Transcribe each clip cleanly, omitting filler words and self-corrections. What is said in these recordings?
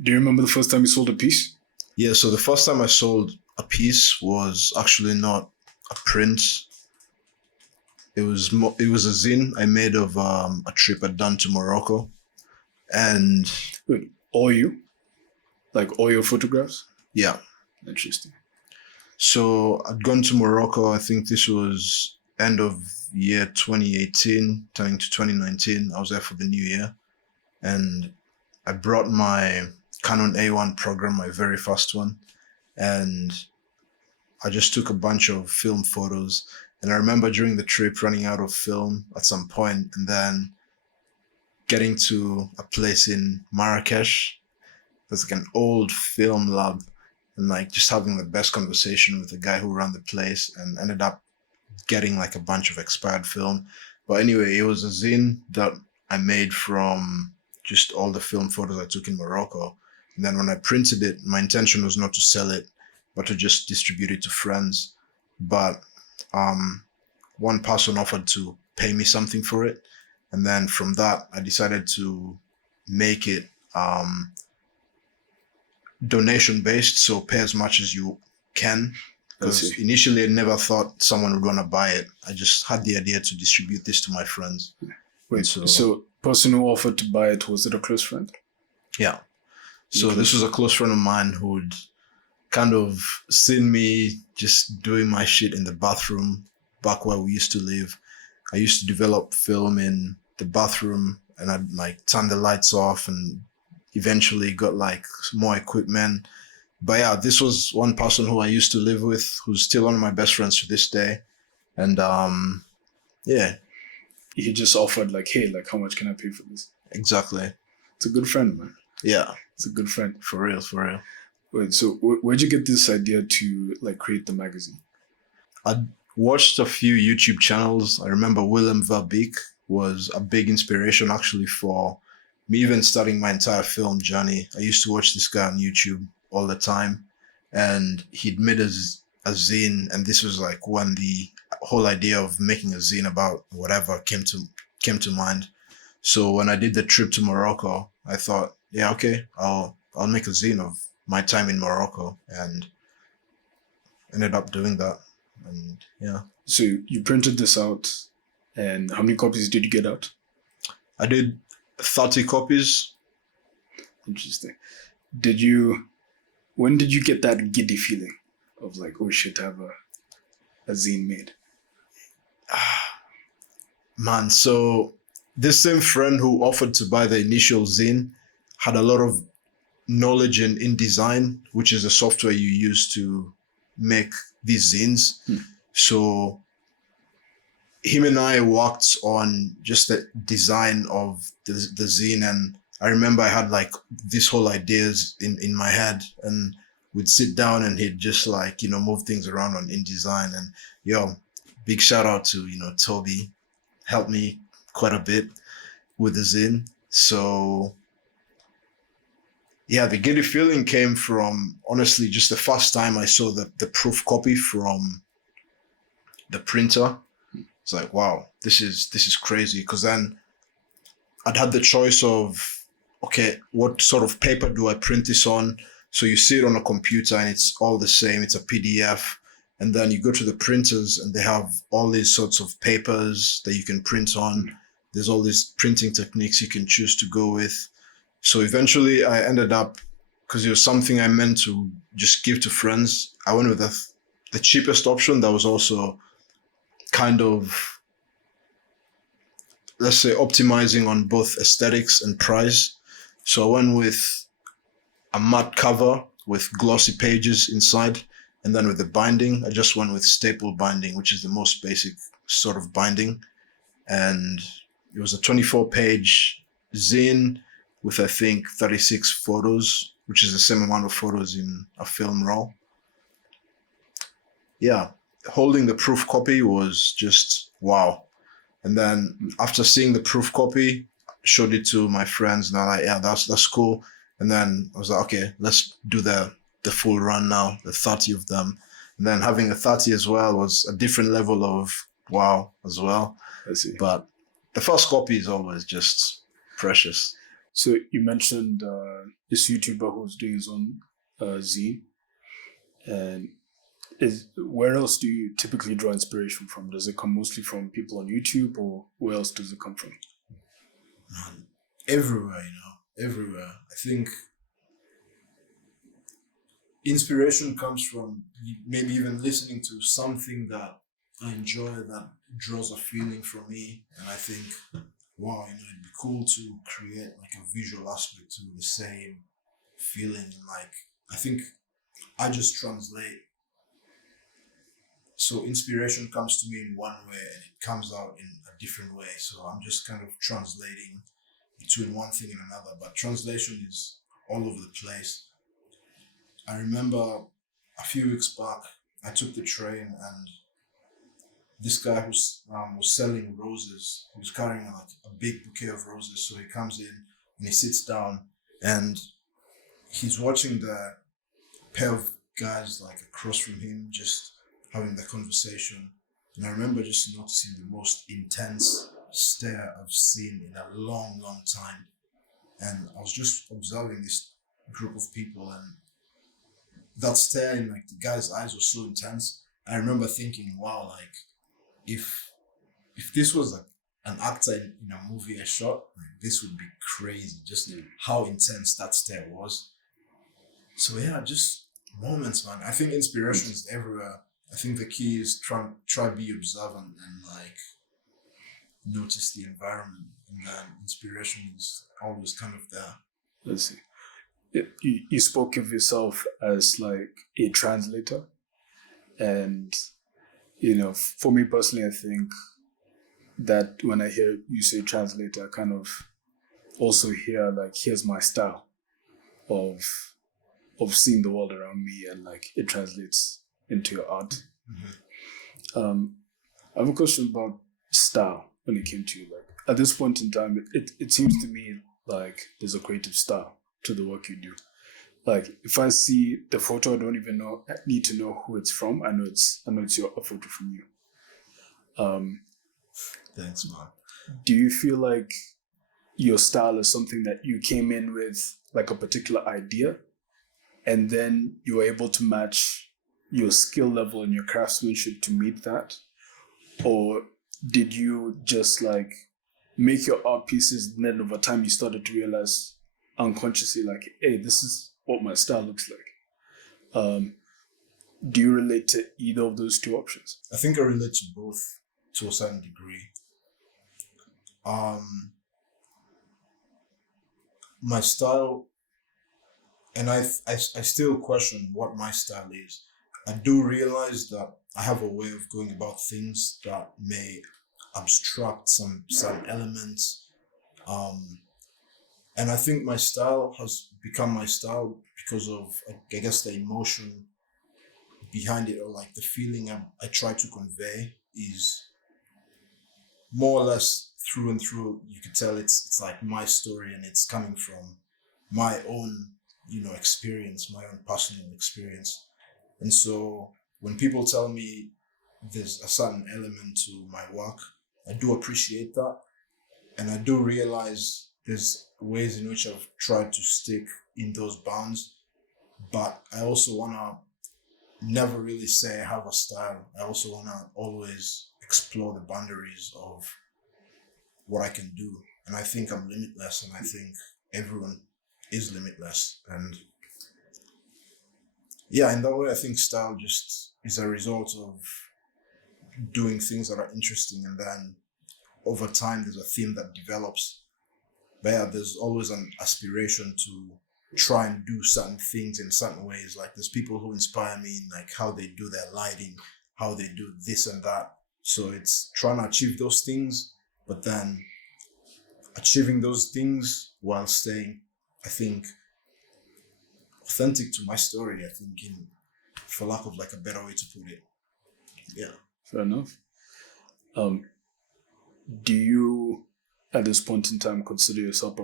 Do you remember the first time you sold a piece? Yeah, so the first time I sold a piece was actually not a print. It was a zine I made of a trip I'd done to Morocco, and Wait, oil? Like oil photographs? yeah. Interesting. So I'd gone to Morocco. I think this was end of year 2018, turning to 2019. I was there for the new year, and I brought my Canon A1 program, my very first one, and I just took a bunch of film photos. And I remember during the trip running out of film at some point, and then getting to a place in Marrakesh. There's like an old film lab, and like just having the best conversation with the guy who ran the place, and ended up getting like a bunch of expired film. But anyway, it was a zine that I made from just all the film photos I took in Morocco. And then when I printed it, my intention was not to sell it, but to just distribute it to friends. But one person offered to pay me something for it. And then from that, I decided to make it donation based. So pay as much as you can. Because initially I never thought someone would want to buy it. I just had the idea to distribute this to my friends. Wait, so person who offered to buy it, was it a close friend? Yeah. So this was a close friend of mine who'd kind of seen me just doing my shit in the bathroom back where we used to live. I used to develop film in the bathroom, and I'd like turn the lights off, and eventually got like more equipment. But yeah, this was one person who I used to live with, who's still one of my best friends to this day. And yeah. He just offered like, hey, like how much can I pay for this? Exactly. It's a good friend, man. Yeah. It's a good friend. For real, for real. Wait, so where'd you get this idea to like create the magazine? I watched a few YouTube channels. I remember Willem Verbeek was a big inspiration actually for me even starting my entire film journey. I used to watch this guy on YouTube all the time, and he'd made a zine, and this was like when the whole idea of making a zine about whatever came to mind. So when I did the trip to Morocco, I thought, yeah, okay, I'll make a zine of my time in Morocco, and ended up doing that. And yeah. So you printed this out, and how many copies did you get out? I did 30 copies. Interesting. When did you get that giddy feeling of like, oh shit, I have a zine made? Man, so this same friend who offered to buy the initial zine had a lot of knowledge in InDesign, which is the software you use to make these zines. So him and I worked on just the design of the zine, and I remember I had like these whole ideas in my head, and we'd sit down and he'd just like, move things around on InDesign. And big shout out to, Toby, helped me quite a bit with the zine. So yeah, the giddy feeling came from honestly just the first time I saw the proof copy from the printer. It's like, wow, this is crazy. Because then I'd had the choice of, okay, what sort of paper do I print this on? So you see it on a computer and it's all the same. It's a PDF. And then you go to the printers and they have all these sorts of papers that you can print on. There's all these printing techniques you can choose to go with. So eventually I ended up, because it was something I meant to just give to friends, I went with the cheapest option that was also kind of, let's say, optimizing on both aesthetics and price. So I went with a matte cover with glossy pages inside. And then with the binding, I just went with staple binding, which is the most basic sort of binding. And it was a 24-page zine with, I think, 36 photos, which is the same amount of photos in a film roll. Yeah, holding the proof copy was just wow. And then after seeing the proof copy, showed it to my friends, and they're like, yeah, that's cool. And then I was like, okay, let's do the full run now, the 30 of them. And then having a 30 as well was a different level of wow as well. I see. But the first copy is always just precious. So you mentioned this YouTuber who's doing his own zine, and where else do you typically draw inspiration from? Does it come mostly from people on YouTube, or where else does it come from? Everywhere, everywhere. I think inspiration comes from maybe even listening to something that I enjoy that draws a feeling from me, and I think, wow, it'd be cool to create like a visual aspect to the same feeling. And like, I think I just translate. So inspiration comes to me in one way and it comes out in a different way. So I'm just kind of translating between one thing and another. But translation is all over the place. I remember a few weeks back, I took the train and this guy who was selling roses, he was carrying like a big bouquet of roses. So he comes in and he sits down and he's watching the pair of guys like across from him just having the conversation. And I remember just noticing the most intense stare I've seen in a long, long time. And I was just observing this group of people, and that stare in like the guy's eyes was so intense. I remember thinking, wow, like if this was like an actor in a movie I shot, like this would be crazy, just how intense that stare was. So yeah, just moments, man. I think inspiration is everywhere. I think the key is try be observant and like notice the environment, and then inspiration is always kind of there. Let's see. You spoke of yourself as like a translator, and for me personally, I think that when I hear you say translator, I kind of also hear like, here's my style of seeing the world around me, and like it translates into your art. Mm-hmm. I have a question about style when it came to you. Like at this point in time, it seems to me like there's a creative style to the work you do. Like if I see the photo, I don't even need to know who it's from. I know it's a photo from you. Thanks, man. Do you feel like your style is something that you came in with like a particular idea, and then you were able to match your skill level and your craftsmanship to meet that? Or did you just like make your art pieces, and then over time you started to realize unconsciously like, hey, this is what my style looks like? Do you relate to either of those two options? I think I relate to both to a certain degree. My style, and I still question what my style is. I do realize that I have a way of going about things that may abstract some elements. And I think my style has become my style because of, I guess, the emotion behind it, or like the feeling I try to convey is more or less through and through. You could tell it's like my story, and it's coming from my own, experience, my own personal experience. And so when people tell me there's a certain element to my work, I do appreciate that. And I do realize there's ways in which I've tried to stick in those bounds. But I also want to never really say I have a style. I also want to always explore the boundaries of what I can do. And I think I'm limitless, and I think everyone is limitless. And yeah, in that way, I think style just is a result of doing things that are interesting, and then over time there's a theme that develops. But yeah, there's always an aspiration to try and do certain things in certain ways. Like there's people who inspire me in like how they do their lighting, how they do this and that. So it's trying to achieve those things, but then achieving those things while staying, I think, authentic to my story, I think, for lack of like a better way to put it. Yeah. Fair enough. Do you, at this point in time, consider yourself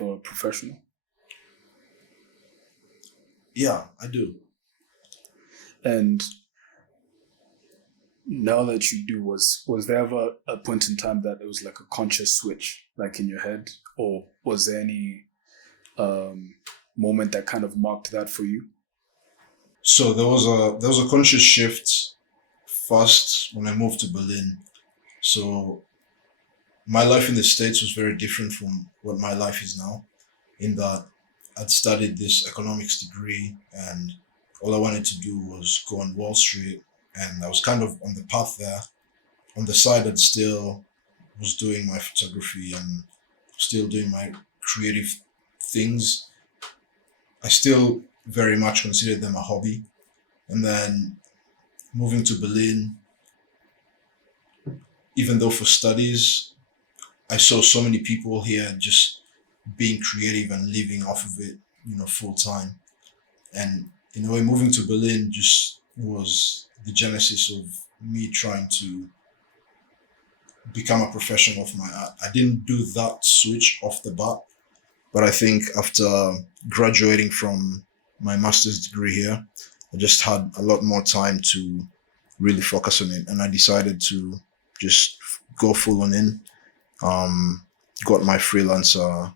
a professional? Yeah, I do. And now that you do, was there ever a point in time that it was like a conscious switch, like in your head, or was there any moment that kind of marked that for you? So there was a conscious shift first when I moved to Berlin. So my life in the States was very different from what my life is now, in that I'd studied this economics degree and all I wanted to do was go on Wall Street, and I was kind of on the path there. On the side, I'd still was doing my photography and still doing my creative things. I still very much considered them a hobby. And then moving to Berlin, even though for studies, I saw so many people here just being creative and living off of it, full time. And in a way, moving to Berlin just was the genesis of me trying to become a professional of my art. I didn't do that switch off the bat, but I think after graduating from my master's degree here, I just had a lot more time to really focus on it, and I decided to just go full on in. Got my freelancer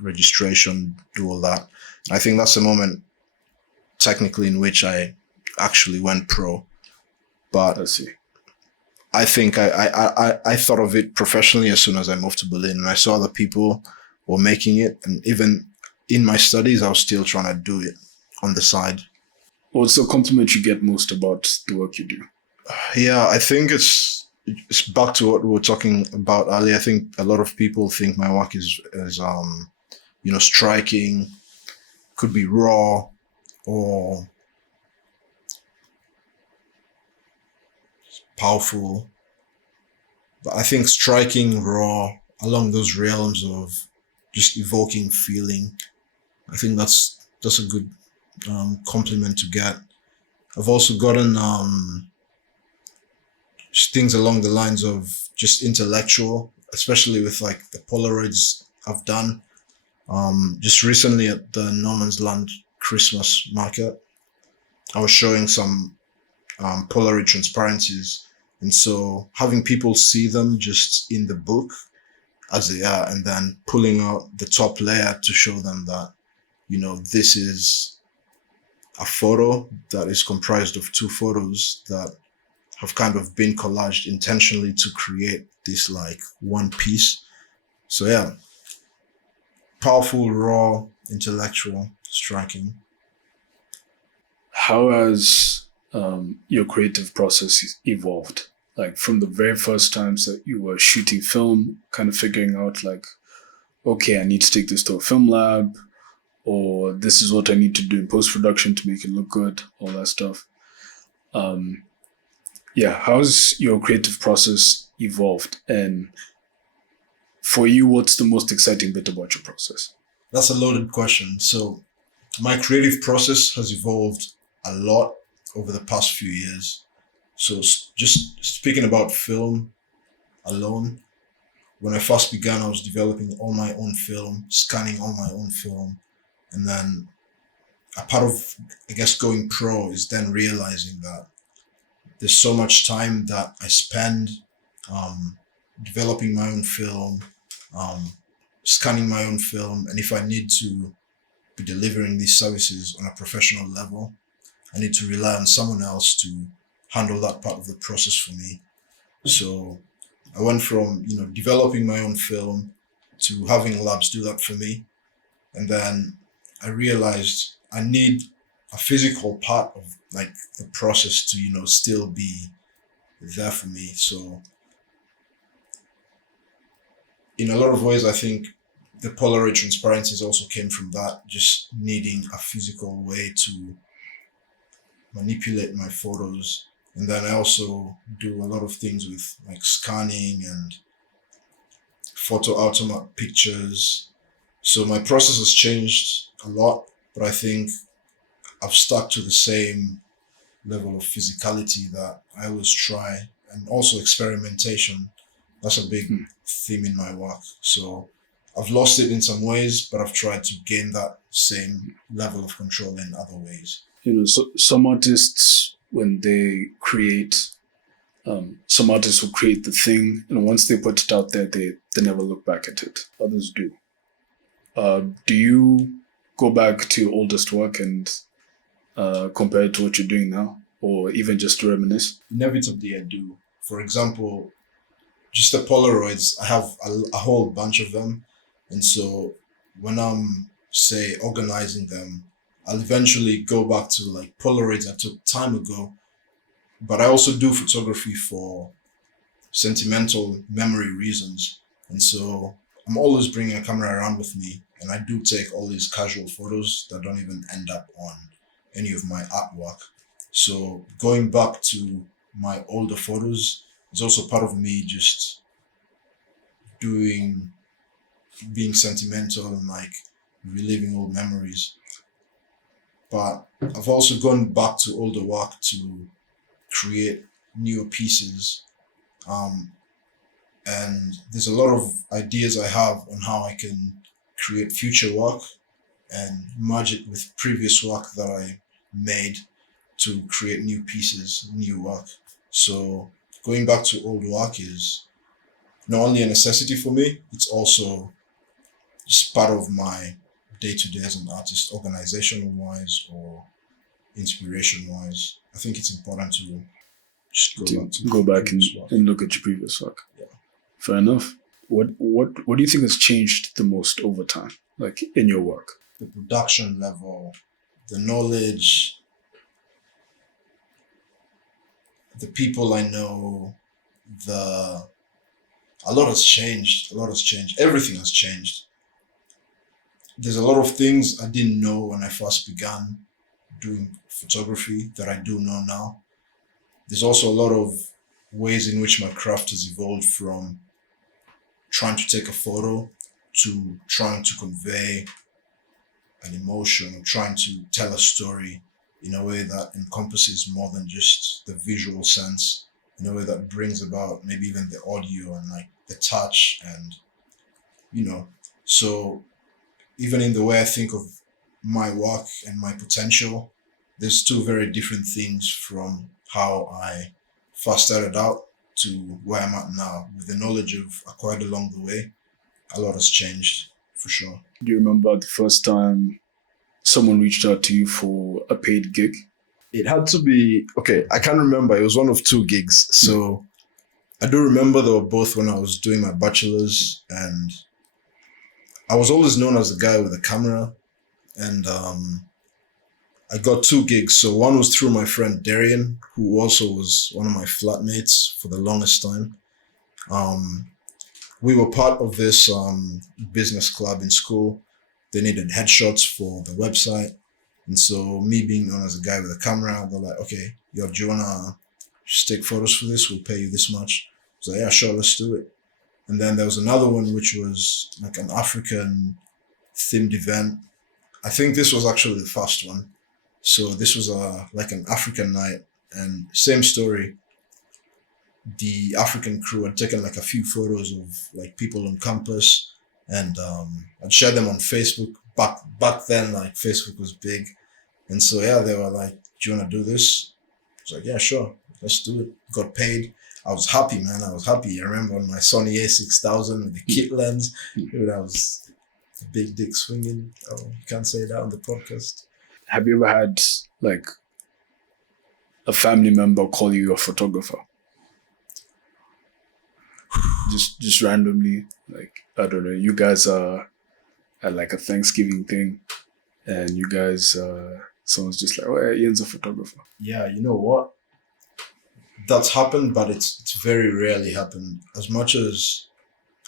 registration, do all that. I think that's the moment technically in which I actually went pro. But I see. I think I thought of it professionally as soon as I moved to Berlin, and I saw other people were making it, and even in my studies, I was still trying to do it on the side. What's the compliment you get most about the work you do? Yeah, I think it's back to what we were talking about earlier. I think a lot of people think my work is striking, could be raw, or powerful. But I think striking, raw, along those realms of just evoking feeling, I think that's a good compliment to get. I've also gotten things along the lines of just intellectual, especially with the Polaroids I've done. Just recently at the No Man's Land Christmas market, I was showing some Polaroid transparencies. And so having people see them just in the book as they are, and then pulling out the top layer to show them that, this is a photo that is comprised of two photos that have kind of been collaged intentionally to create this one piece. So yeah, powerful, raw, intellectual, striking. How has your creative process evolved? From the very first times that you were shooting film, kind of figuring out okay, I need to take this to a film lab, or this is what I need to do in post-production to make it look good, all that stuff. How's your creative process evolved? And for you, what's the most exciting bit about your process? That's a loaded question. So my creative process has evolved a lot over the past few years. So just speaking about film alone, when I first began, I was developing all my own film, scanning all my own film. And then a part of, I guess, going pro is then realizing that there's so much time that I spend developing my own film, scanning my own film. And if I need to be delivering these services on a professional level, I need to rely on someone else to handle that part of the process for me. So I went from, developing my own film to having labs do that for me. And then I realized I need a physical part of the process to, still be there for me. So in a lot of ways, I think the Polaroid transparencies also came from that, just needing a physical way to manipulate my photos. And then I also do a lot of things with scanning and photo automat pictures. So my process has changed a lot, but I think I've stuck to the same level of physicality that I always try, and also experimentation. That's a big theme in my work. So I've lost it in some ways, but I've tried to gain that same level of control in other ways. So some artists, when they create, some artists will create the thing, and once they put it out there, they never look back at it. Others do. Do you go back to oldest work and compare it to what you're doing now, or even just to reminisce? Inevitably, I do. For example, just the Polaroids, I have a whole bunch of them. And so when I'm, say, organizing them, I'll eventually go back to like Polaroids I took time ago. But I also do photography for sentimental memory reasons. And so I'm always bringing a camera around with me. And I do take all these casual photos that don't even end up on any of my artwork. So going back to my older photos is also part of me just being sentimental and like reliving old memories. But I've also gone back to older work to create newer pieces. And there's a lot of ideas I have on how I can create future work and merge it with previous work that I made to create new pieces, new work. So going back to old work is not only a necessity for me, it's also just part of my day-to-day as an artist, organizational wise or inspiration wise. I think it's important to just Go back previous work. and look at your previous work. Yeah. Fair enough. What do you think has changed the most over time, like in your work? The production level, the knowledge, the people I know, a lot has changed. A lot has changed. Everything has changed. There's a lot of things I didn't know when I first began doing photography that I do know now. There's also a lot of ways in which my craft has evolved from trying to take a photo to trying to convey an emotion or trying to tell a story in a way that encompasses more than just the visual sense, in a way that brings about maybe even the audio and like the touch and, so even in the way I think of my work and my potential, there's two very different things from how I first started out to where I'm at now. With the knowledge I've acquired along the way, a lot has changed for sure. Do you remember the first time someone reached out to you for a paid gig? It had to be, okay, I can't remember. It was one of two gigs. So I do remember they were both when I was doing my bachelor's, and I was always known as the guy with the camera. And I got two gigs. So one was through my friend Darian, who also was one of my flatmates for the longest time. We were part of this business club in school. They needed headshots for the website. And so me being known as a guy with a camera, they're like, okay, do you want to just take photos for this? We'll pay you this much. I was like, yeah, sure, let's do it. And then there was another one, which was like an African themed event. I think this was actually the first one. So this was like an African night, and same story. The African crew had taken like a few photos of like people on campus, and I'd share them on Facebook. Back then, like Facebook was big, and so yeah, they were like, "Do you want to do this?" I was like, "Yeah, sure, let's do it." Got paid. I was happy, man. I was happy. I remember on my Sony A6000 with the kit lens, I was a big dick swinging. Oh, you can't say that on the podcast. Have you ever had like a family member call you a photographer? just randomly, like, I don't know, you guys are at like a Thanksgiving thing, and you guys, someone's just like, oh yeah, Ian's a photographer. Yeah, you know what? That's happened, but it's very rarely happened. As much as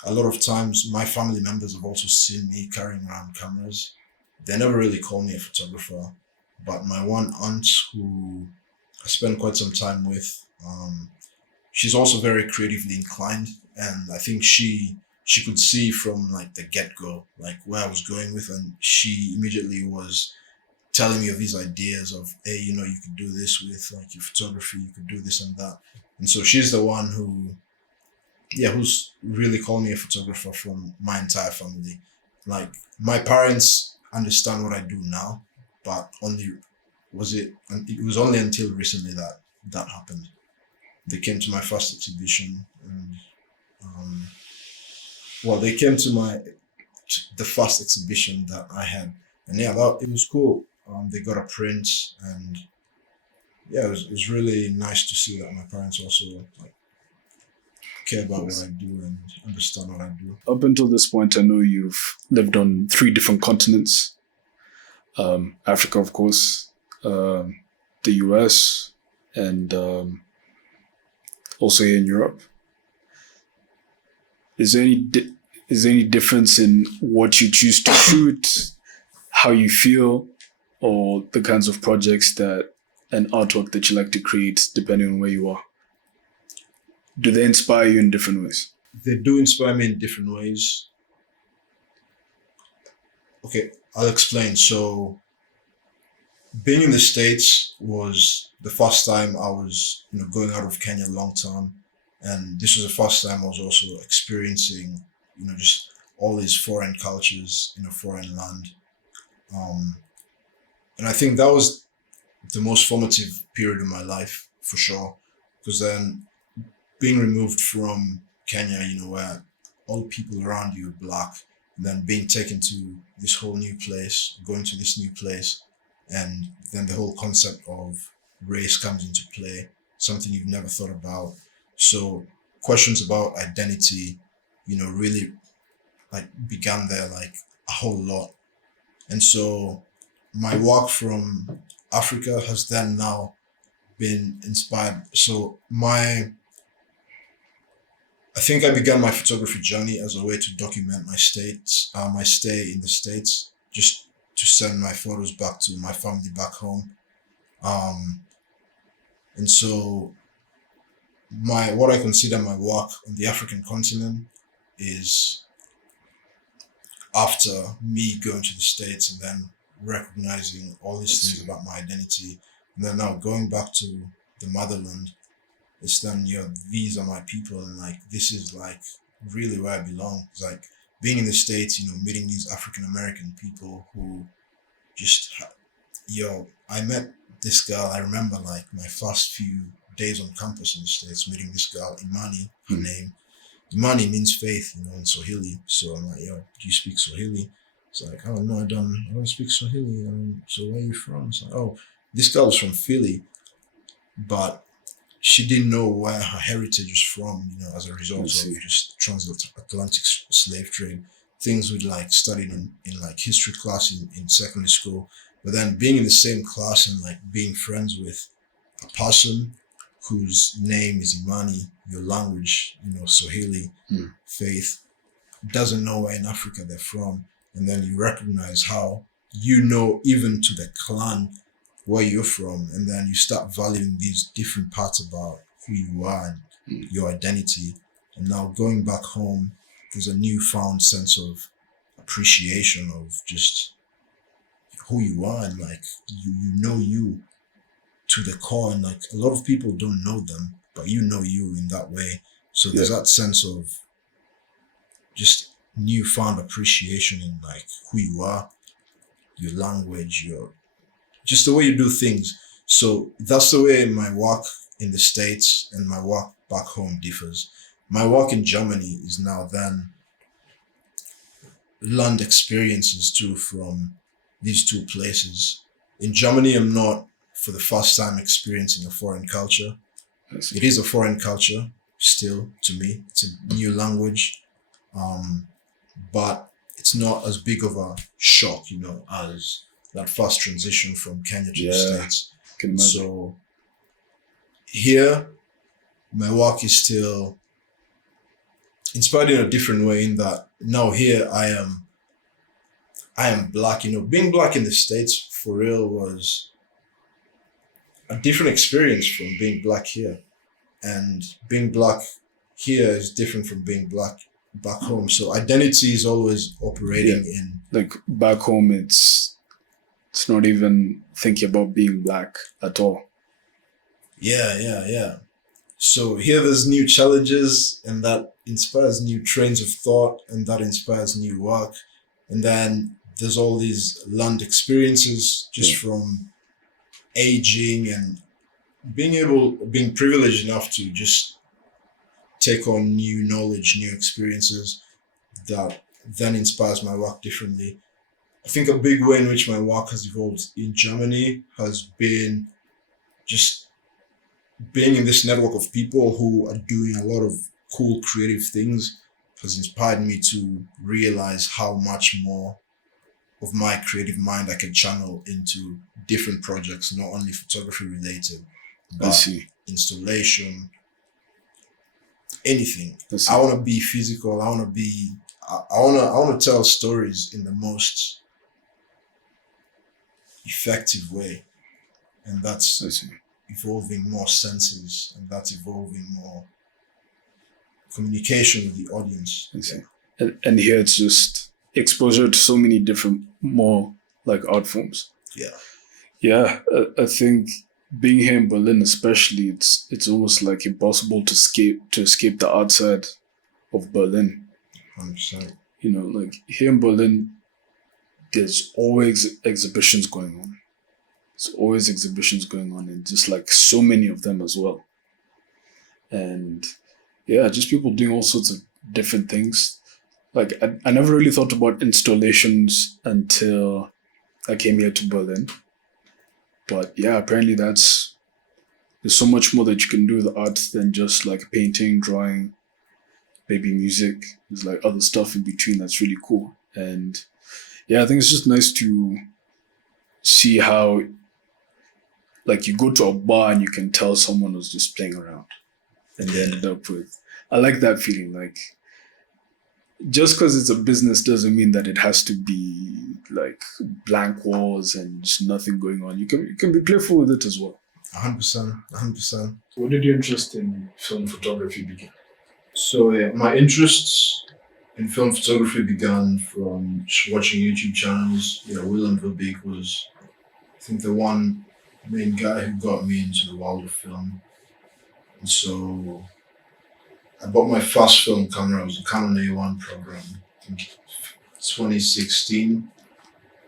a lot of times my family members have also seen me carrying around cameras, they never really call me a photographer. But my one aunt, who I spent quite some time with, she's also very creatively inclined, and I think she could see from like the get-go like where I was going with, and she immediately was telling me of these ideas of, hey, you could do this with like your photography, you could do this and that. And so she's the one who's really called me a photographer from my entire family. Like my parents understand what I do now, but it was only until recently that happened. They came to my first exhibition, and they came to the first exhibition that I had. And yeah, it was cool. They got a print, and yeah, it was really nice to see that my parents also like care about what I do and understand what I do. Up until this point, I know you've lived on 3 different continents. Africa, of course, the US, and also here in Europe. Is there any difference in what you choose to shoot, how you feel, or the kinds of projects that and artwork that you like to create, depending on where you are? Do they inspire you in different ways? They do inspire me in different ways. Okay, I'll explain. So, being in the States was the first time I was, going out of Kenya a long time. And this was the first time I was also experiencing, just all these foreign cultures in a foreign land. And I think that was the most formative period of my life, for sure. Because then being removed from Kenya, where all people around you are black, and then being taken to this whole new place, going to this new place, and then the whole concept of race comes into play, something you've never thought about. So questions about identity, really like began there like a whole lot. And so my work from Africa has then now been inspired. So I think I began my photography journey as a way to document my stay in the States, just to send my photos back to my family back home. And so what I consider my work on the African continent is after me going to the States and then recognizing all these things about my identity, and then now going back to the motherland, it's then, these are my people, and like, this is like really where I belong. It's like being in the States, meeting these African American people who just, I met this girl. I remember like my first few days on campus in the States, meeting this girl, Imani, her name. Imani means faith, in Swahili. So I'm like, do you speak Swahili? It's like, oh no, I don't speak Swahili. So where are you from? It's like, oh, this girl was from Philly, but she didn't know where her heritage was from, as a result of just transatlantic slave trade. Things we'd like studied in like history class in secondary school. But then being in the same class and like being friends with a person whose name is Imani, your language, Swahili, faith, doesn't know where in Africa they're from. And then you recognize how, even to the clan where you're from, and then you start valuing these different parts about who you are and your identity. And now going back home, there's a newfound sense of appreciation of just who you are, and like you know you to the core, and like a lot of people don't know them, but you know you in that way. So there's that sense of just newfound appreciation in like who you are, your language, just the way you do things. So that's the way my work in the States and my work back home differs. My work in Germany is now then learned experiences too from these two places. In Germany, I'm not for the first time experiencing a foreign culture. It is a foreign culture still to me. It's a new language, but it's not as big of a shock, as that first transition from Kenya to the States. So here, my work is still inspired in a different way, in that now here I am black. Being black in the States for real was a different experience from being black here. And being black here is different from being black back home. So identity is always operating in... Like back home, it's not even thinking about being black at all. Yeah. So here there's new challenges, and that inspires new trains of thought, and that inspires new work. And then there's all these learned experiences just from aging and being privileged enough to just take on new knowledge, new experiences that then inspires my work differently. I think a big way in which my work has evolved in Germany has been just being in this network of people who are doing a lot of cool creative things has inspired me to realize how much more of my creative mind I can channel into different projects, not only photography related, but installation, anything. I want to be physical. I want to tell stories in the most effective way, and that's evolving more senses, and that's evolving more communication with the audience. And here it's just exposure to so many different, more like art forms. Yeah. I think being here in Berlin, especially, it's almost like impossible to escape the outside of Berlin. 100%. You know, like here in Berlin, there's always exhibitions going on. There's always exhibitions going on, and just like so many of them as well. And yeah, just people doing all sorts of different things. Like I never really thought about installations until I came here to Berlin. But yeah, apparently there's so much more that you can do with art than just like painting, drawing, maybe music. There's like other stuff in between that's really cool. And yeah, I think it's just nice to see how like you go to a bar and you can tell someone was just playing around and they ended up with. I like that feeling. Like just because it's a business doesn't mean that it has to be like blank walls and just nothing going on. You can be playful with it as well. 100%. When did your interest in film photography begin? So my interests in film photography began from just watching YouTube channels. Willem Verbeek was, I think, the one main guy who got me into the world of film. And so I bought my first film camera. It was a Canon A1 program, I think 2016.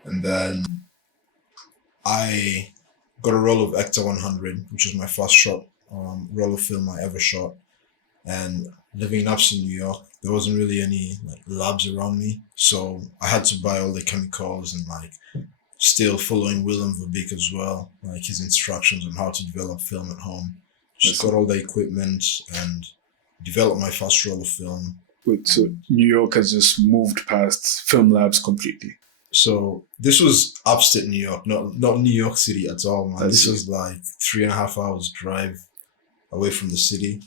And then I got a roll of Ecta 100, which was my first shot, roll of film I ever shot. And living in upstate New York, there wasn't really any like labs around me. So I had to buy all the chemicals and like still following Willem Verbeek as well, like his instructions on how to develop film at home. Just got all the equipment and developed my first roll of film. Wait, so New York has just moved past film labs completely? So this was upstate New York, not New York City at all, man. This was like 3.5 hours drive away from the city.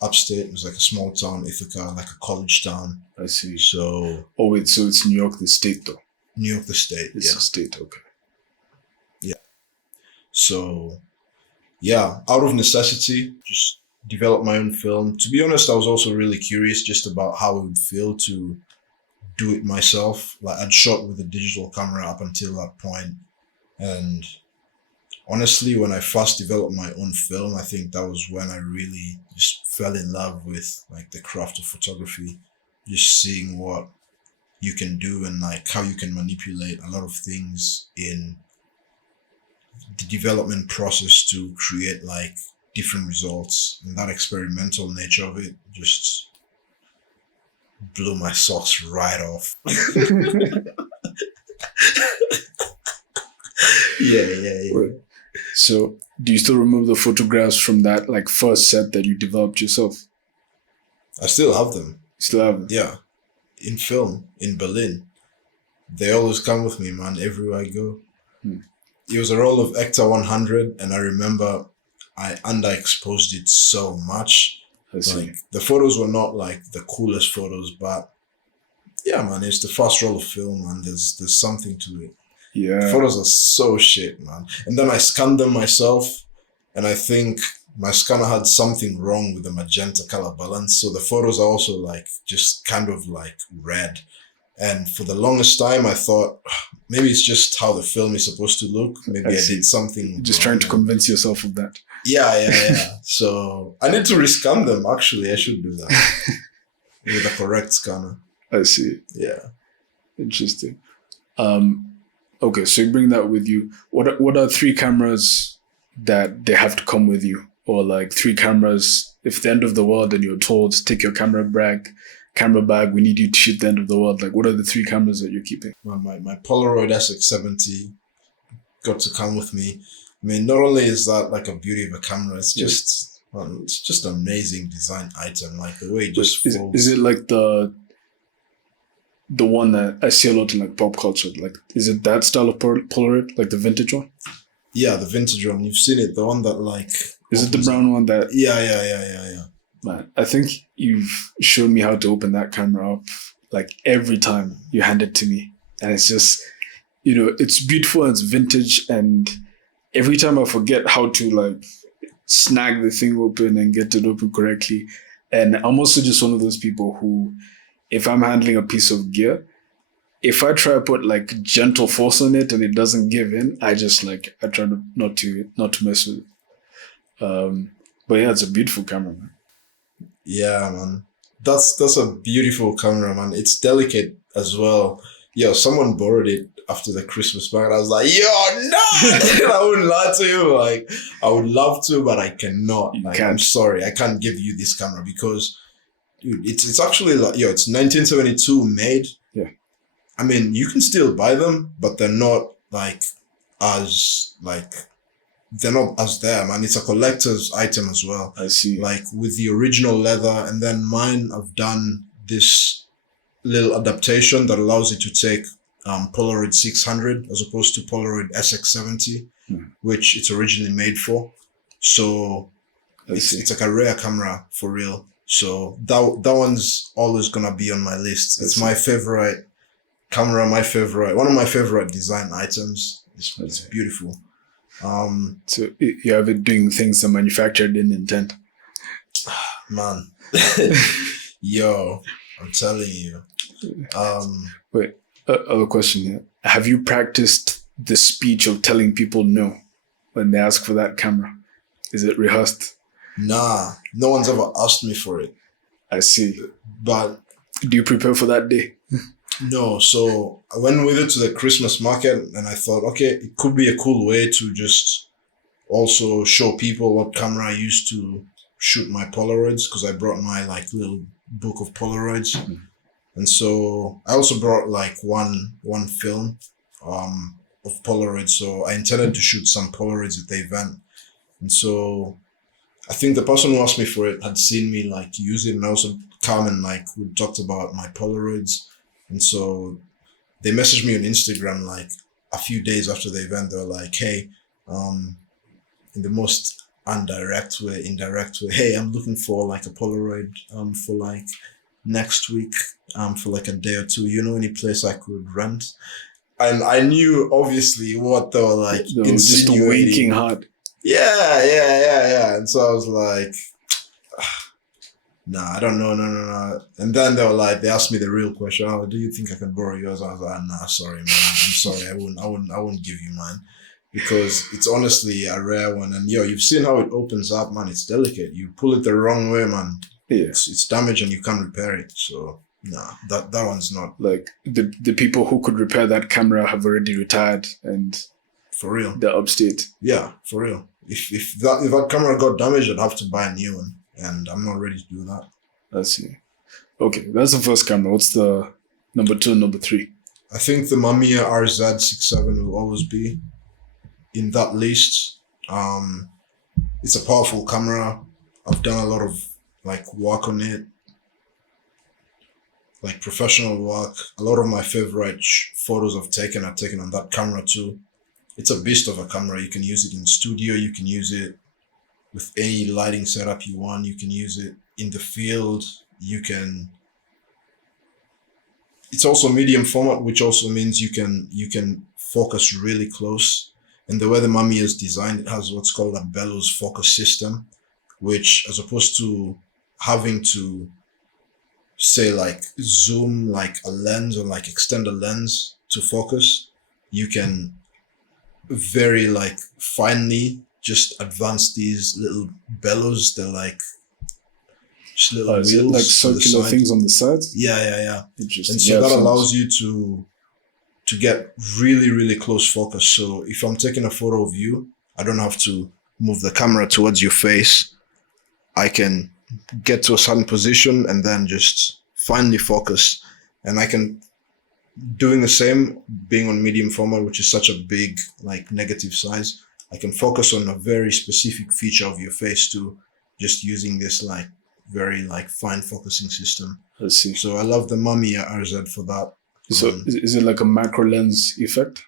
Upstate, it was like a small town, Ithaca, like a college town. I see. So... Oh, wait, so it's New York the state, though? New York the state, It's the state, okay. Yeah. So, yeah, out of necessity, just developed my own film. To be honest, I was also really curious just about how it would feel to do it myself. Like, I'd shot with a digital camera up until that point. And honestly, when I first developed my own film, I think that was when I really just fell in love with like the craft of photography, just seeing what you can do and like how you can manipulate a lot of things in the development process to create like different results. And that experimental nature of it just blew my socks right off. Yeah. Wait. So, do you still remember the photographs from that like first set that you developed yourself? I still have them. You still have them? Yeah. In film, in Berlin. They always come with me, man, everywhere I go. It was a roll of Ecta 100, and I remember I underexposed it so much. Like, the photos were not like the coolest photos, but yeah, man, it's the first roll of film, and there's something to it. Yeah. The photos are so shit, man. And then I scanned them myself, and I think my scanner had something wrong with the magenta color balance. So the photos are also like just kind of like red. And for the longest time, I thought maybe it's just how the film is supposed to look. Maybe I did something. Just trying to convince yourself of that. Yeah. So I need to rescan them. Actually, I should do that with the correct scanner. I see. Yeah. Interesting. Okay, so you bring that with you. What are 3 cameras that they have to come with you? Or like 3 cameras, if the end of the world and you're told, take your camera camera bag. We need you to shoot the end of the world. Like, what are the 3 cameras that you're keeping? My Polaroid SX70 got to come with me. I mean, not only is that like a beauty of a camera, it's just an amazing design item. Like the way it just folds. Is it like the one that I see a lot in like pop culture? Like, is it that style of Polaroid, like the vintage one? Yeah, the vintage one. You've seen it. The one that like. Is it the brown one that? Yeah. Man, I think you've shown me how to open that camera up like every time you hand it to me, and it's just, it's beautiful and it's vintage, and every time I forget how to like snag the thing open and get it open correctly. And I'm also just one of those people who, if I'm handling a piece of gear, if I try to put like gentle force on it and it doesn't give in, I try not to mess with it. But yeah, it's a beautiful camera, man. Yeah, man. That's a beautiful camera, man. It's delicate as well. Yo, someone borrowed it after the Christmas market. I was like, yo, no! I wouldn't lie to you. Like, I would love to, but I cannot. Like, I'm sorry. I can't give you this camera because, dude, it's actually like, it's 1972 made. Yeah. I mean, you can still buy them, but they're not they're not as there, man. It's a collector's item as well. I see. Like with the original leather, and then mine, I've done this little adaptation that allows it to take Polaroid 600 as opposed to Polaroid SX70, which it's originally made for. So it's like a rare camera for real. So that one's always gonna be on my list. It's my favorite camera, one of my favorite design items. It's beautiful. So you have it doing things that manufactured didn't intend. Man, yo, I'm telling you. Wait, other question here. Have you practiced the speech of telling people no when they ask for that camera? Is it rehearsed? Nah, no one's ever asked me for it. I see. But do you prepare for that day? No, so I went with it to the Christmas market and I thought, okay, it could be a cool way to just also show people what camera I used to shoot my Polaroids, because I brought my like little book of Polaroids. And so I also brought like one film of Polaroids. So I intended to shoot some Polaroids at the event. And so I think the person who asked me for it had seen me like use it, and also come and like we talked about my Polaroids. And so they messaged me on Instagram like a few days after the event. They were like, hey, in the most indirect way, hey, I'm looking for like a Polaroid for like next week, for like a day or two. You know any place I could rent? And I knew obviously what they were like just winking hard. Yeah. And so I was like, nah, I don't know, no. And then they asked me the real question. Oh, do you think I can borrow yours? I was like, nah, sorry, man. I'm sorry. I wouldn't give you mine, because it's honestly a rare one. And you've seen how it opens up, man. It's delicate. You pull it the wrong way, man. Yeah. It's damaged and you can't repair it. So nah, that one's not. Like the people who could repair that camera have already retired, and for real, they're upstate. Yeah, for real. If that camera got damaged, I'd have to buy a new one. And I'm not ready to do that. I see. Okay, that's the first camera. What's the number 2 and number 3? I think the Mamiya RZ67 will always be in that list. It's a powerful camera. I've done a lot of like work on it, like professional work. A lot of my favorite photos I've taken on that camera too. It's a beast of a camera. You can use it in studio. You can use it with any lighting setup you want. You can use it in the field. It's also medium format, which also means you can focus really close. And the way the Mamiya is designed, it has what's called a bellows focus system, which as opposed to having to say like zoom like a lens or like extend a lens to focus, you can very like finely just advance these little bellows. They're like just little wheels, like circular things on the sides. Yeah. Interesting. And so that allows you to get really, really close focus. So if I'm taking a photo of you, I don't have to move the camera towards your face. I can get to a certain position and then just finely focused, and I can doing the same being on medium format, which is such a big like negative size. I can focus on a very specific feature of your face too, just using this like very like fine focusing system. I see. So I love the Mamiya RZ for that. So is it like a macro lens effect?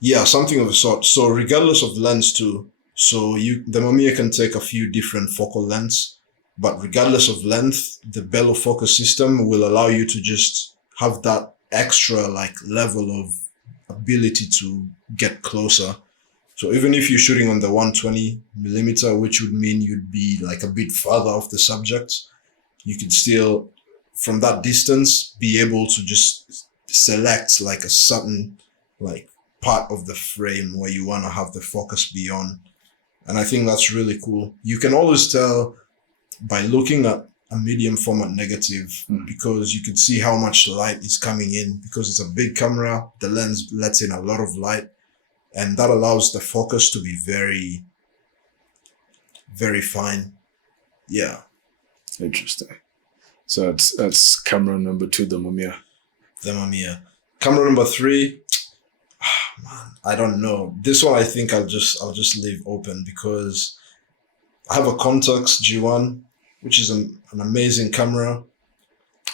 Yeah, something of a sort. So regardless of lens too, so the Mamiya can take a few different focal lengths, but regardless of length, the bellow focus system will allow you to just have that extra like level of ability to get closer. So even if you're shooting on the 120 millimeter, which would mean you'd be like a bit farther off the subject, you could still, from that distance, be able to just select like a certain like part of the frame where you want to have the focus be on. And I think that's really cool. You can always tell by looking at a medium format negative because you can see how much light is coming in because it's a big camera. The lens lets in a lot of light, and that allows the focus to be very, very fine. Yeah. Interesting. So that's camera number 2, the Mamiya. The Mamiya. Camera number 3, man, I don't know. This one I think I'll just leave open because I have a Contax G1, which is an amazing camera.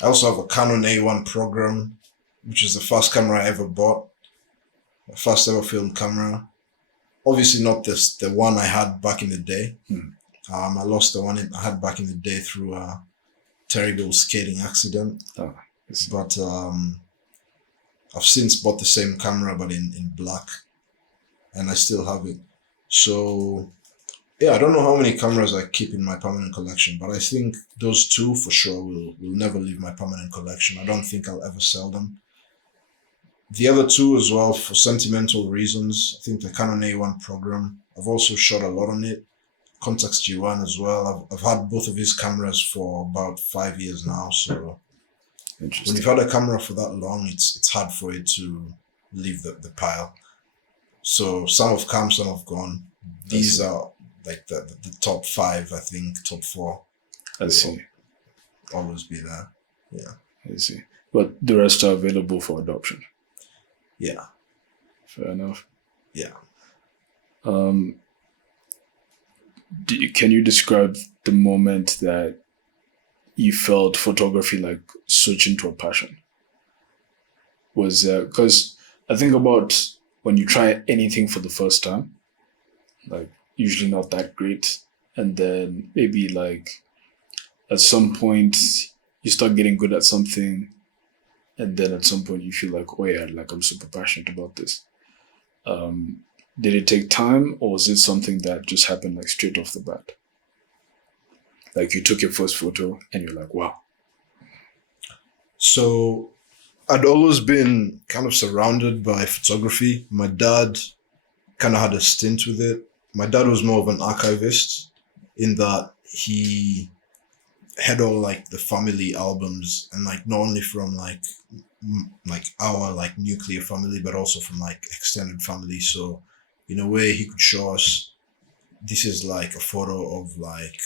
I also have a Canon A1 program, which is the first camera I ever bought, my first ever film camera. Obviously not the one I had back in the day. I lost the one I had back in the day through a terrible skating accident. But I've since bought the same camera, but in black, and I still have it. So yeah, I don't know how many cameras I keep in my permanent collection, but I think those 2 for sure will never leave my permanent collection. I don't think I'll ever sell them. The other 2 as well, for sentimental reasons, I think the Canon A1 program, I've also shot a lot on it. Contax G1 as well. I've had both of his cameras for about 5 years now. So when you've had a camera for that long, it's hard for it to leave the pile. So some have come, some have gone. These are like the top 5, I think, top 4. I see. Always be there. Yeah. I see. But the rest are available for adoption. Yeah. Fair enough. Yeah. Can you describe the moment that you felt photography like switch into a passion? Was because I think about when you try anything for the first time, like usually not that great, and then maybe like at some point you start getting good at something, and then at some point you feel like, oh yeah, like I'm super passionate about this. Did it take time, or was it something that just happened like straight off the bat? Like you took your first photo and you're like, wow. So I'd always been kind of surrounded by photography. My dad kind of had a stint with it. My dad was more of an archivist in that he had all like the family albums, and like not only from like our like nuclear family, but also from like extended family. So in a way he could show us, this is like a photo of like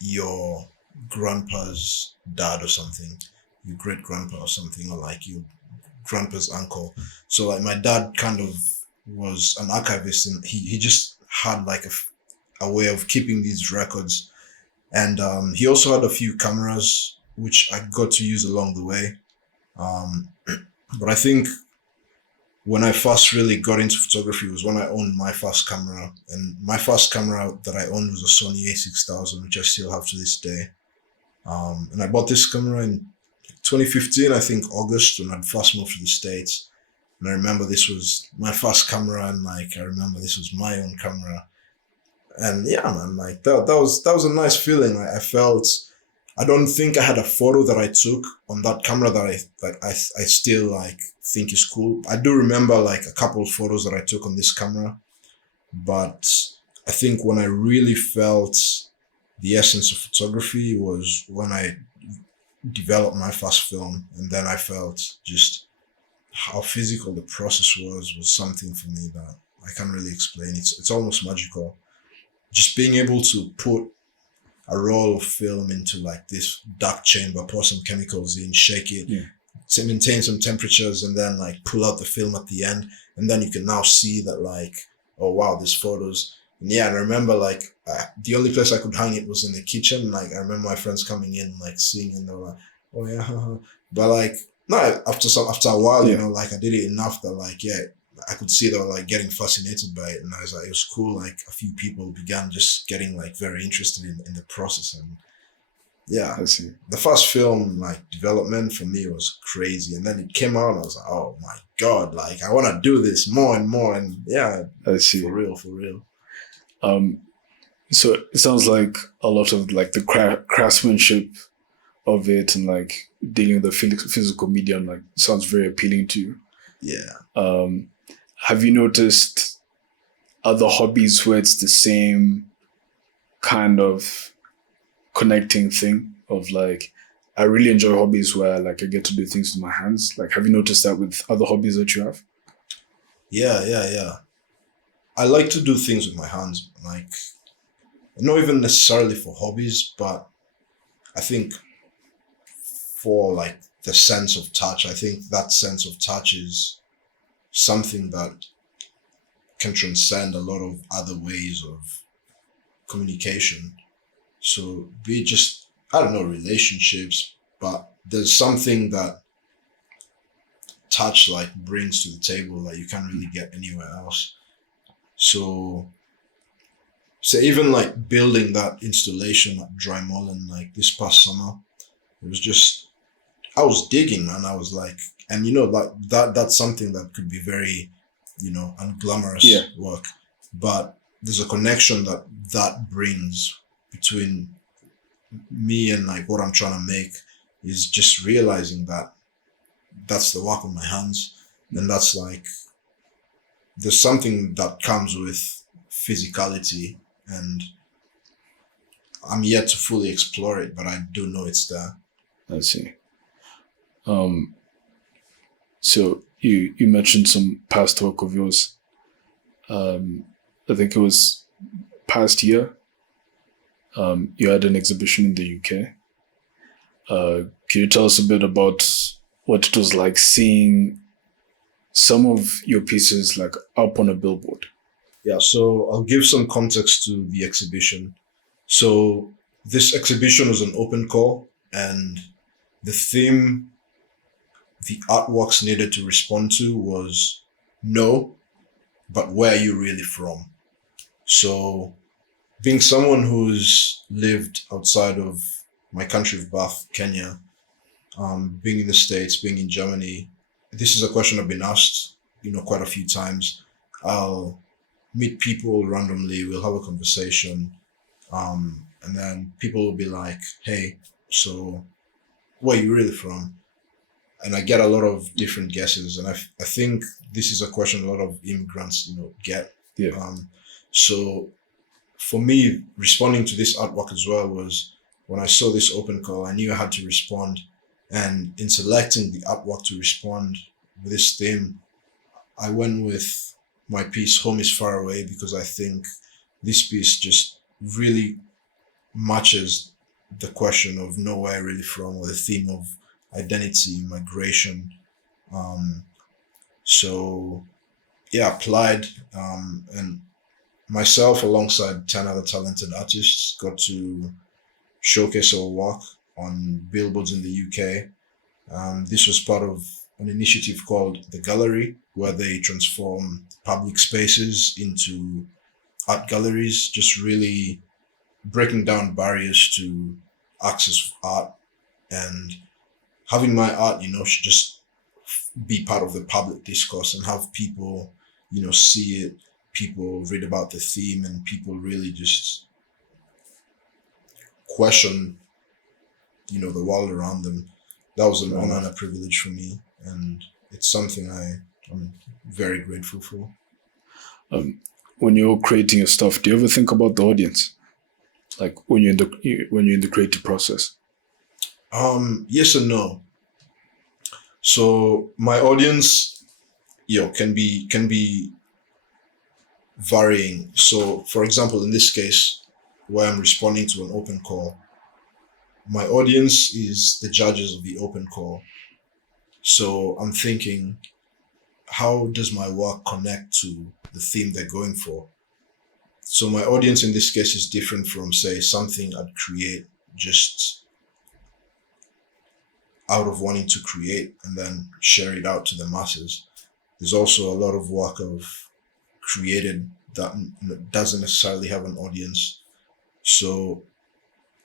your grandpa's dad or something, your great grandpa or something, or like your grandpa's uncle. So like my dad kind of was an archivist, and he just had like a way of keeping these records. And he also had a few cameras which I got to use along the way. But I think when I first really got into photography was when I owned my first camera. And my first camera that I owned was a Sony a6000, which I still have to this day. And I bought this camera in 2015, I think August, when I'd first moved to the States. And I remember this was my first camera, and like I remember this was my own camera. And yeah, man, like that was a nice feeling. I felt, I don't think I had a photo that I took on that camera that I still like think is cool. I do remember like a couple of photos that I took on this camera, but I think when I really felt the essence of photography was when I developed my first film, and then I felt just how physical the process was something for me that I can't really explain. It's almost magical. Just being able to put I roll film into like this dark chamber, pour some chemicals in, shake it, to maintain some temperatures, and then like pull out the film at the end. And then you can now see that like, oh wow, there's photos. And yeah, and I remember like the only place I could hang it was in the kitchen. Like I remember my friends coming in, like seeing it, and they were like, oh yeah, haha. But like, no, after a while, you know, like I did it enough that like, yeah, I could see they were like getting fascinated by it. And I was like, it was cool. Like a few people began just getting like very interested in the process. And yeah, I see. the first film like development for me was crazy. And then it came out and I was like, oh my God, like I want to do this more and more. And yeah, I see. For real. So it sounds like a lot of like the craftsmanship of it and like dealing with the physical medium like sounds very appealing to you. Yeah. Have you noticed other hobbies where it's the same kind of connecting thing of like, I really enjoy hobbies where like I get to do things with my hands. Like, have you noticed that with other hobbies that you have? Yeah. I like to do things with my hands, like not even necessarily for hobbies, but I think for like the sense of touch. I think that sense of touch is something that can transcend a lot of other ways of communication. So be it just, I don't know, relationships, but there's something that touch like brings to the table that you can't really get anywhere else. So even like building that installation at Draaimolen like this past summer, it was just, I was digging, man. I was like, and you know, like that's something that could be very, you know, unglamorous work, but there's a connection that brings between me and like what I'm trying to make is just realizing that that's the work of my hands. And that's like, there's something that comes with physicality, and I'm yet to fully explore it, but I do know it's there. I see. So you mentioned some past work of yours. I think it was past year. You had an exhibition in the UK. Can you tell us a bit about what it was like seeing some of your pieces like up on a billboard? Yeah, so I'll give some context to the exhibition. So this exhibition was an open call, and the theme the artworks needed to respond to was no, but where are you really from? So being someone who's lived outside of my country of birth, Kenya, being in the States, being in Germany, this is a question I've been asked, you know, quite a few times. I'll meet people randomly, we'll have a conversation, and then people will be like, hey, so where are you really from? And I get a lot of different guesses. And I think this is a question a lot of immigrants, you know, get. Yeah. So for me, responding to this artwork as well was, when I saw this open call, I knew I had to respond. And in selecting the artwork to respond with this theme, I went with my piece, Home is Far Away, because I think this piece just really matches the question of know where I'm really from, or the theme of identity, migration. So yeah, applied, and myself alongside 10 other talented artists got to showcase our work on billboards in the UK. This was part of an initiative called The Gallery, where they transform public spaces into art galleries, just really breaking down barriers to access art, and having my art, you know, should just be part of the public discourse and have people, you know, see it, people read about the theme, and people really just question, you know, the world around them. That was an honor and a privilege for me, and it's something I'm very grateful for. When you're creating your stuff, do you ever think about the audience? Like when you're in the creative process? Yes and no. So my audience, can be varying. So for example, in this case, where I'm responding to an open call. My audience is the judges of the open call. So I'm thinking, how does my work connect to the theme they're going for? So my audience in this case is different from, say, something I'd create just out of wanting to create and then share it out to the masses. There's also a lot of work I've created that doesn't necessarily have an audience. So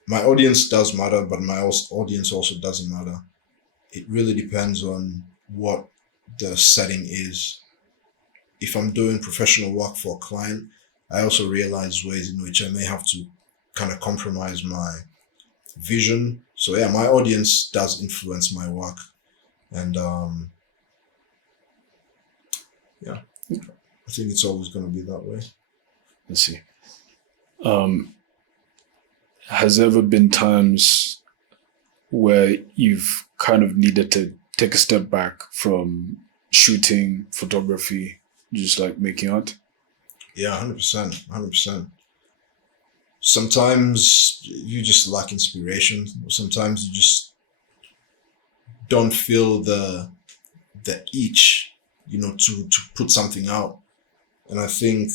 my audience does matter, but my audience also doesn't matter. It really depends on what the setting is. If I'm doing professional work for a client, I also realize ways in which I may have to kind of compromise my vision. So yeah, my audience does influence my work. And yeah, I think it's always going to be that way. Let's see. Has there ever been times where you've kind of needed to take a step back from shooting, photography, just like making art? Yeah, 100%, 100%. Sometimes you just lack inspiration. Sometimes you just don't feel the itch, to put something out. And I think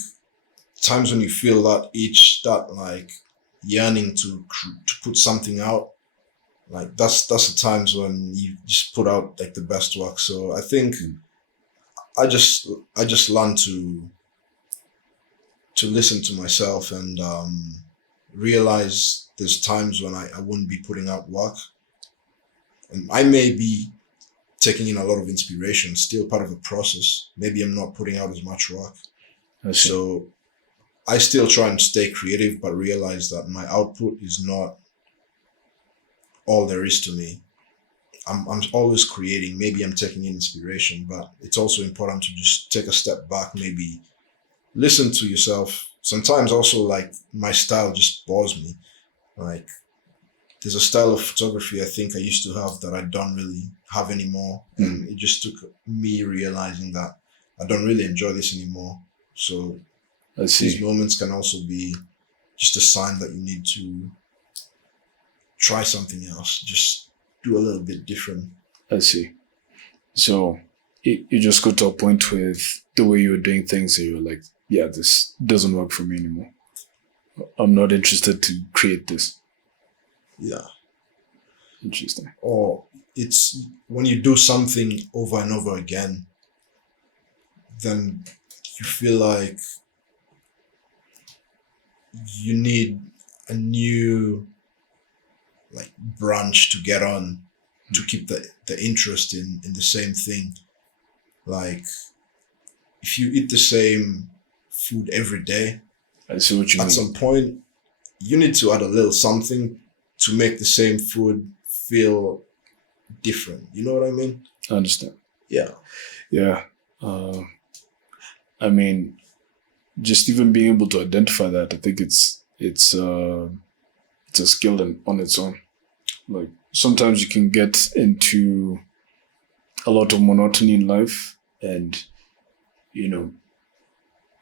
times when you feel that itch, that like yearning to put something out, like that's the times when you just put out like the best work. So I think I just learned to listen to myself and realize there's times when I wouldn't be putting out work, and I may be taking in a lot of inspiration, still part of the process. Maybe I'm not putting out as much work. So I still try and stay creative, but realize that my output is not all there is to me. I'm always creating. Maybe I'm taking in inspiration, but it's also important to just take a step back, maybe listen to yourself. Sometimes also like my style just bores me. Like there's a style of photography I think I used to have that I don't really have anymore. And it just took me realizing that I don't really enjoy this anymore. So these moments can also be just a sign that you need to try something else, just do a little bit different. I see. So you just got to a point with the way you were doing things and you were like, yeah, this doesn't work for me anymore. I'm not interested to create this. Yeah. Interesting. Or it's when you do something over and over again, then you feel like you need a new like branch to get on to keep the interest in the same thing. Like if you eat the same food every day, I see what you mean. At some point you need to add a little something to make the same food feel different. You know what I mean? I understand. Yeah. Yeah. I mean, just even being able to identify that, I think it's a skill on its own. Like sometimes you can get into a lot of monotony in life, and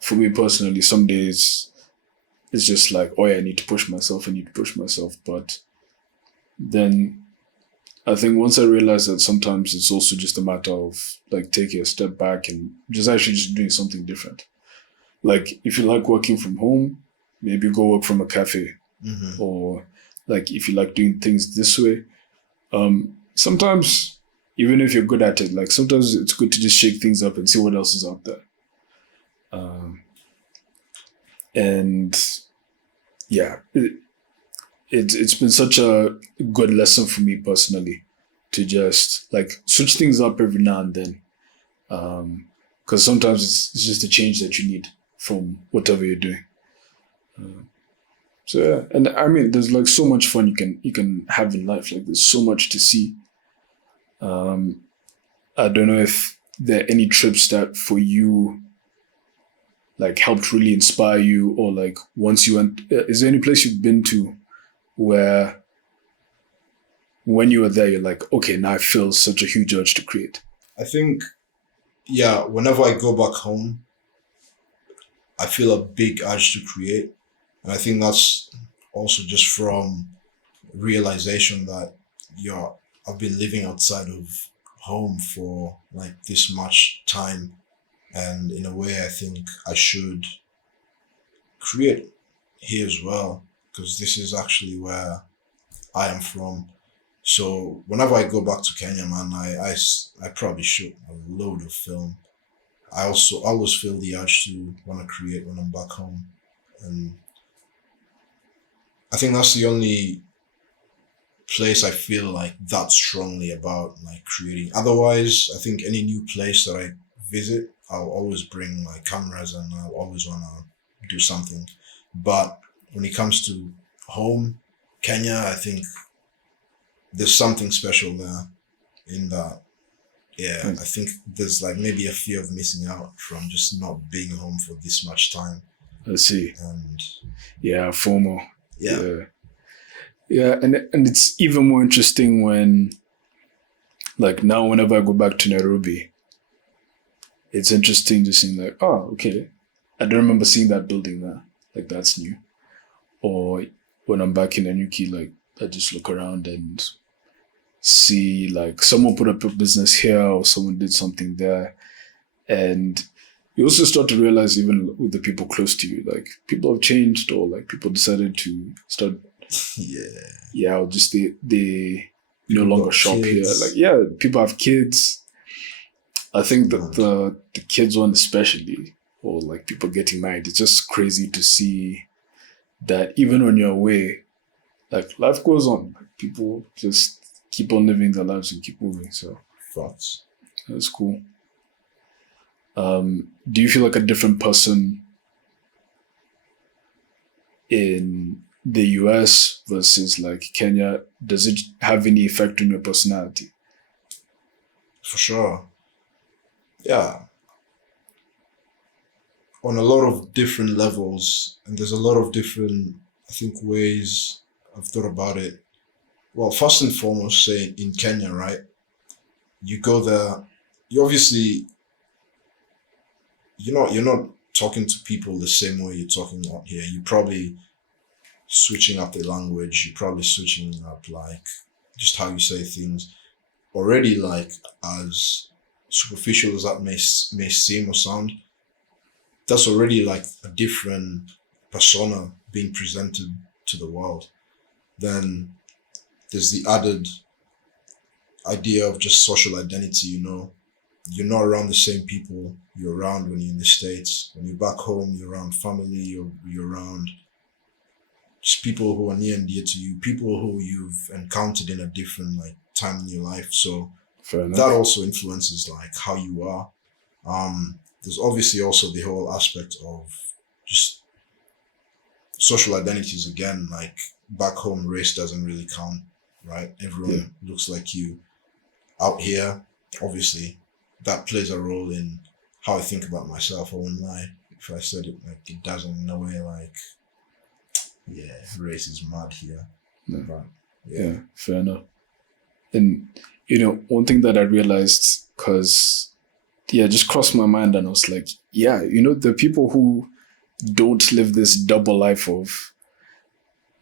for me personally, some days it's just like, oh yeah, I need to push myself. But then I think once I realized that sometimes it's also just a matter of like taking a step back and just doing something different. Like if you like working from home, maybe go work from a cafe. Mm-hmm. Or like if you like doing things this way. Sometimes even if you're good at it, like sometimes it's good to just shake things up and see what else is out there. And yeah, it's been such a good lesson for me personally to just like switch things up every now and then. Because sometimes it's just a change that you need from whatever you're doing. So yeah, and I mean, there's like so much fun you can have in life. Like there's so much to see. I don't know if there are any trips that for you like helped really inspire you, or like once you went, is there any place you've been to where when you were there, you're like, okay, now I feel such a huge urge to create? I think, yeah, whenever I go back home, I feel a big urge to create. And I think that's also just from realization that I've been living outside of home for like this much time, and in a way I think I should create here as well, because this is actually where I am from. So whenever I go back to Kenya, man, I probably shoot a load of film. I also always feel the urge to want to create when I'm back home, and I think that's the only place I feel like that strongly about like creating. Otherwise, I think any new place that I visit, I'll always bring my cameras and I'll always want to do something. But when it comes to home, Kenya, I think there's something special there in that. Yeah, I think there's like maybe a fear of missing out from just not being home for this much time. I see. And Yeah, FOMO. yeah. Yeah, and it's even more interesting when, like now, whenever I go back to Nairobi, it's interesting just seeing like, oh, okay, I don't remember seeing that building there. Like that's new. Or when I'm back in NyegeNyege, like I just look around and see like someone put up a business here or someone did something there, and you also start to realize even with the people close to you, like people have changed or like people decided to start. Yeah, or just they no longer shop here. Like yeah, people have kids. I think that the kids one especially, or like people getting married, it's just crazy to see that even when you're away, like life goes on. Like, people just keep on living their lives and keep moving. So Thoughts. that's cool. Do you feel like a different person in the US versus like Kenya? Does it have any effect on your personality? For sure. Yeah. On a lot of different levels, and there's a lot of different, I think, ways I've thought about it. Well, first and foremost, say in Kenya, right? You go there, you obviously, you're not talking to people the same way you're talking out here. You're probably switching up the language. You're probably switching up like just how you say things. Already, like as superficial as that may seem or sound, that's already like a different persona being presented to the world. Then there's the added idea of just social identity, You're not around the same people you're around when you're in the States. When you're back home, you're around family, you're around just people who are near and dear to you, people who you've encountered in a different like time in your life. So that also influences like how you are. There's obviously also the whole aspect of just social identities again, like back home race doesn't really count, right? Everyone looks like you. Out here, obviously, that plays a role in how I think about myself. I won't lie. If I said it like it doesn't in a way like, yeah, race is mad here. No. But, yeah, fair enough. And, one thing that I realized, because, just crossed my mind and I was like, the people who don't live this double life of,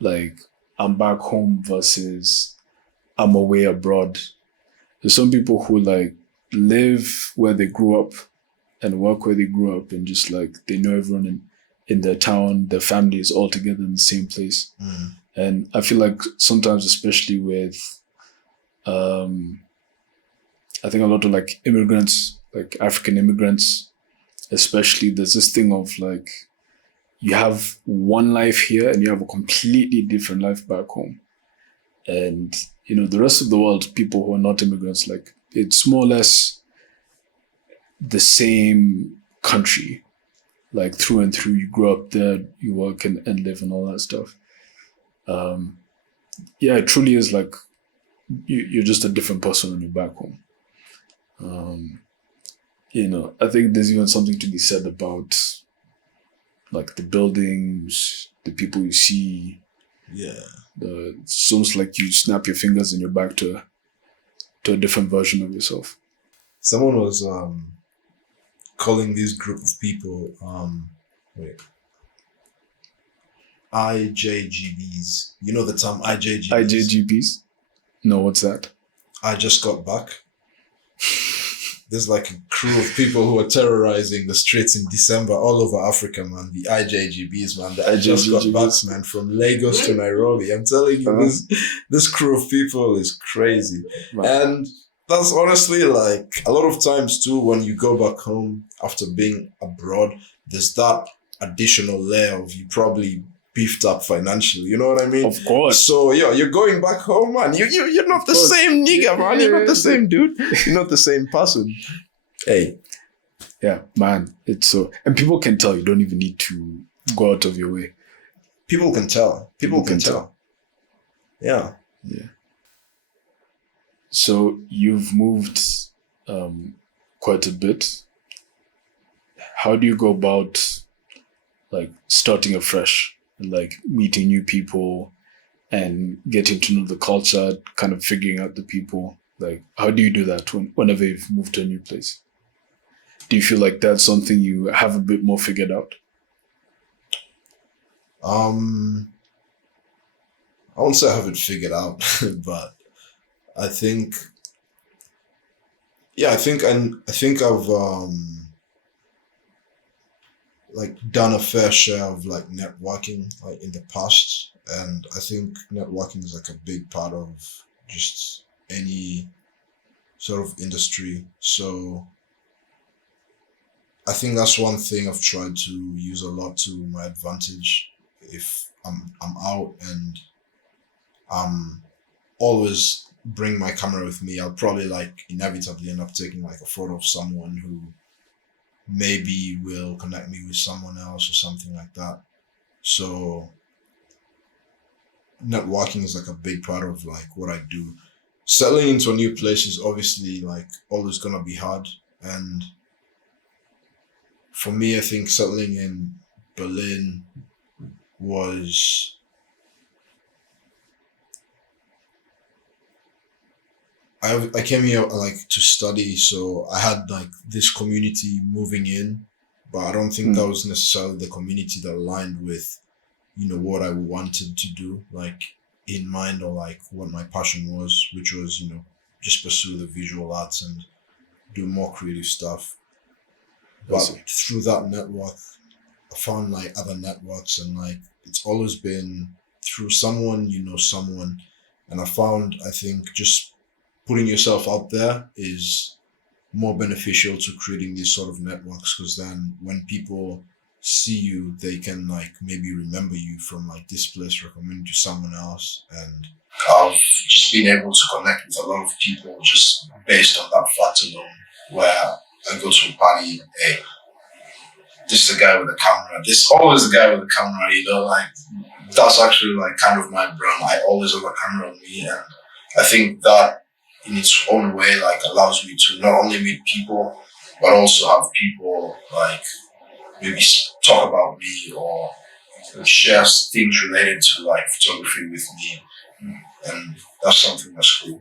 like, I'm back home versus I'm away abroad. There's some people who, like, live where they grew up and work where they grew up and just, like, they know everyone in their town, their family is all together in the same place. Mm. And I feel like sometimes, especially with, I think a lot of like immigrants, like African immigrants, especially, there's this thing of like, you have one life here and you have a completely different life back home. And, the rest of the world, people who are not immigrants, like it's more or less the same country, like through and through. You grew up there, you work and live and all that stuff. It truly is like you're just a different person when you're back home. I think there's even something to be said about like the buildings, the people you see. Yeah. It's almost like you snap your fingers and you're back to a different version of yourself. Someone was calling this group of people IJGBs. You know the term IJGBs? IJGBs? No, what's that? I just got back. There's like a crew of people who are terrorizing the streets in December all over Africa, man. The IJGBs, man. I just got back, man, from Lagos to Nairobi. I'm telling you, this crew of people is crazy. Man. And that's honestly like a lot of times too, when you go back home after being abroad, there's that additional layer of you probably beefed up financially, you know what I mean? Of course. So yeah, you're going back home, man. You're not the same nigga, man. You're not the same dude. You're not the same person. Hey. Yeah, man. It's so, and people can tell. You don't even need to go out of your way. People can tell. People can tell. Yeah. Yeah. So you've moved quite a bit. How do you go about like starting afresh and like meeting new people and getting to know the culture, kind of figuring out the people? Like, how do you do that whenever you've moved to a new place? Do you feel like that's something you have a bit more figured out? I won't say I have it figured out, but I think I've like done a fair share of like networking like in the past, and I think networking is like a big part of just any sort of industry. So I think that's one thing I've tried to use a lot to my advantage. If I'm out and always bring my camera with me, I'll probably like inevitably end up taking like a photo of someone who maybe will connect me with someone else or something like that. So networking is like a big part of like what I do. Settling into a new place is obviously like always gonna be hard. And for me, I think settling in Berlin was I came here like to study, so I had like this community moving in, but I don't think that was necessarily the community that aligned with, you know, what I wanted to do, like in mind, or like what my passion was, which was, you know, just pursue the visual arts and do more creative stuff. But through that network, I found like other networks, and like it's always been through someone, you know, someone. And I think just putting yourself out there is more beneficial to creating these sort of networks, because then when people see you, they can like maybe remember you from like this place, recommend you to someone else. And I've just been able to connect with a lot of people just based on that fact alone, where I go to a party, hey, this is the guy with the camera. This always the guy with the camera, you know, like that's actually like kind of my brand. I always have a camera on me, and I think that in its own way like allows me to not only meet people, but also have people like maybe talk about me or share things related to like photography with me, and that's something that's cool.